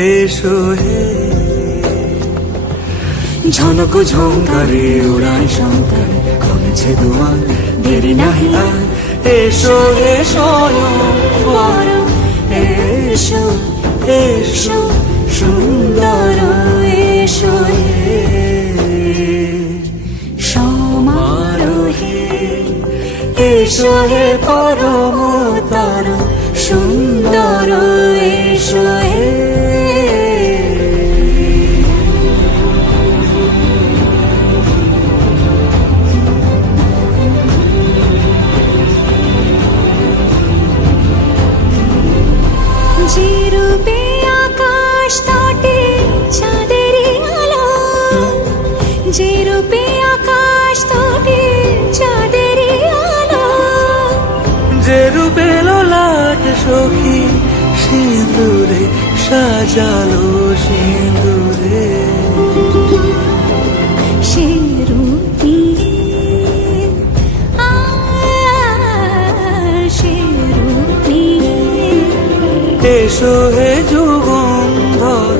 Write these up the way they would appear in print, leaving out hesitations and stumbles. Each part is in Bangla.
এসো হে ঝনক ঝঙ্কারে উড়াই শঙ্কর খুলেছে দুয়ার দেরি নাহি আর এসো হে স্বয়ংবর এসো এসো সুন্দর এসো হে সমারোহে এসো হে পরমতর সুন্দর এসো হে যে রূপে আকাশ তটে চাঁদেরই আলো, যে রূপে আকাশ তটে চাঁদেরই আলো, যে রূপে ললাট সখী সিঁদুরে সাজালো সিঁদুরে সে রূপী সে রূপী এসো হে যুগন্ধর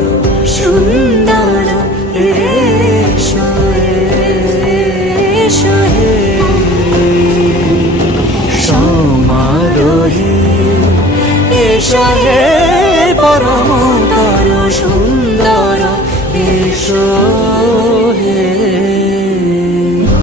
সুন্দর এসো এসো হে সমারোহে এসো হে পরমতর সুন্দর এসো